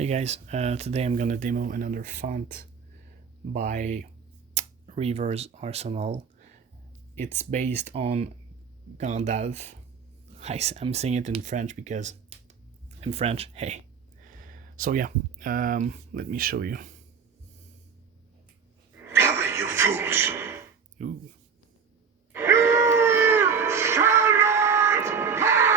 Hey guys, today I'm gonna demo another font by Reaver's Arsenal. It's based on Gandalf. I'm saying it in French because I'm French, hey. So yeah, let me show you. Cover, you fools! Ooh. You shall not pass!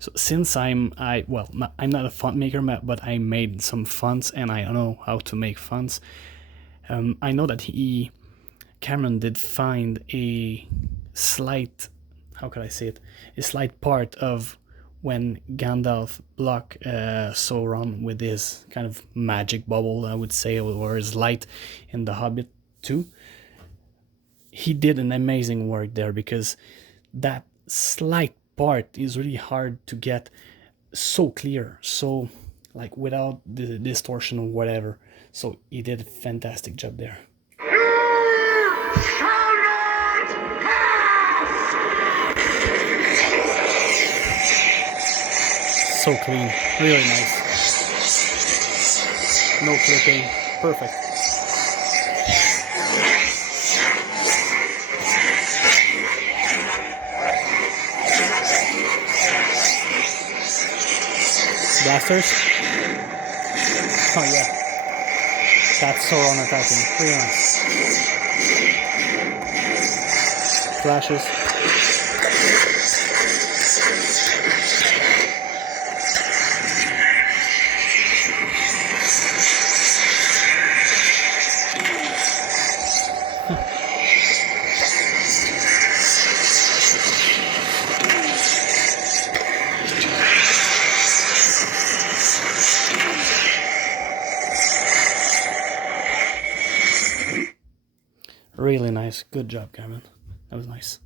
So since I'm not a font maker, but I made some fonts and I know how to make fonts. I know that Cameron did find a slight, how could I say it, a slight part of when Gandalf blocked Sauron with his kind of magic bubble, I would say, or his light in The Hobbit 2. He did an amazing work there because that slight part is really hard to get so clear, so like without the distortion or whatever. So he did a fantastic job there. You shall not pass! So clean, really nice. No clipping, perfect. Blasters? Oh yeah. That's Sauron attacking. Really nice. Flashes. Really nice. Good job, Cameron. That was nice.